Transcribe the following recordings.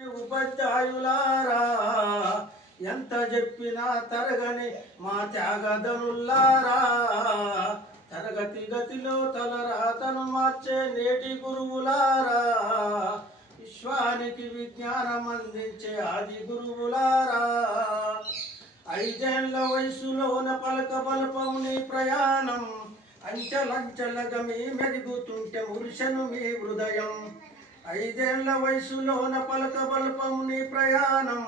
ఉపాధ్యాయులారా ఎంత చెప్పినా తరగని మా త్యాగధనులారా తరగతి గతిలో తలరాతను మార్చే నేటి గురువులారా విశ్వానికి విజ్ఞానం అందించే ఆది గురువులారా ఐదేళ్ల వయసులోన పలక బలపము నీ ప్రయాణం అంచలంచలగా మీ మెరుగుతుంటే మురుషను మీ హృదయం ఐదేళ్ల వయసులోన పలక బలపము నీ ప్రయాణం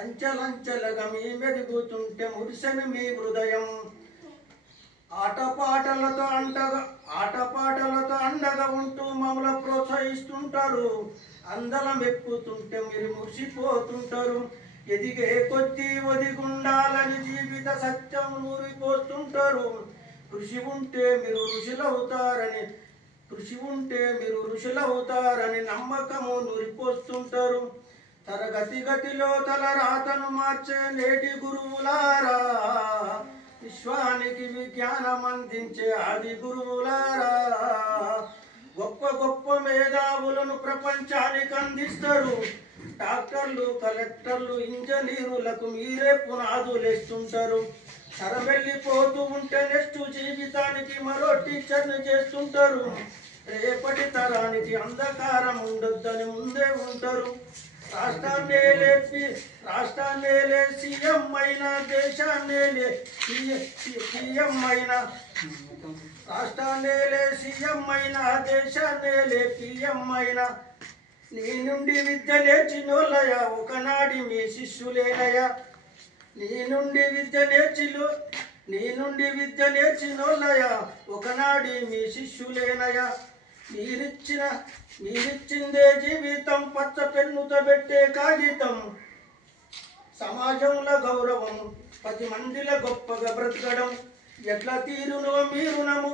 అంచలంచలగా మీ మెరుగుతుంటే మురిసెను మీ హృదయం ఆటపాటలతో అండగా ఉంటూ మమ్మల్ని ప్రోత్సహిస్తుంటారు అందలం ఎక్కుతుంటే మీరు మురిసిపోతుంటారు ఎదిగే కొద్దీ ఒదిగుండాలని జీవిత సత్యం నూరిపోతుంటారు కృషి ఉంటే మీరు ఋషులవుతారని నమ్మకము నూరిపోస్తుంటారు తరగతి గతిలో తలరాతను మార్చే నేటి గురువులారా విశ్వానికి విజ్ఞానం అందించే ఆది గురువులారా గొప్ప గొప్ప మేధావులను ప్రపంచానికి అందిస్తారు డాక్టర్లు కలెక్టర్లు ఇంజనీరులకు మీరే పునాదులేస్తుంటారు సరవెళ్ళిపోతూ ఉంటే నెక్స్ట్ జీవితానికి మరో టీచర్ని చేస్తుంటారు రేపటి తరానికి అంధకారం ఉండొద్దని ముందే ఉంటారు రాష్ట్రాన్నేలే సీఎం అయినా దేశాన్నేలే సీఎం అయినా రాష్ట్రాన్నేలే సీఎం అయినా దేశాన్నేలే పిఎం అయినా నీ నుండి విద్య నేర్చినోళ్ళయా ఒకనాడి మీ శిష్యులేనయా నీ నుండి విద్య నేర్చినోళ్ళయా ఒకనాడి మీ శిష్యులేనయా మీరిచ్చిందే జీవితం పచ్చ పెన్నుతో పెట్టే కాగితం సమాజంలో గౌరవం 10 మందిలో గొప్పగా బ్రతకడం ఎట్లా తీరునో మీ రుణము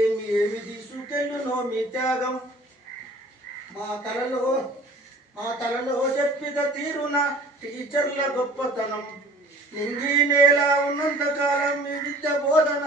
ఏమి తీసుకెళ్ళునో మీ త్యాగం మా తలలో చెప్పిన తీరున టీచర్ల గొప్పతనం నింగి నేల ఉన్నంతకాలం మీ విద్య బోధన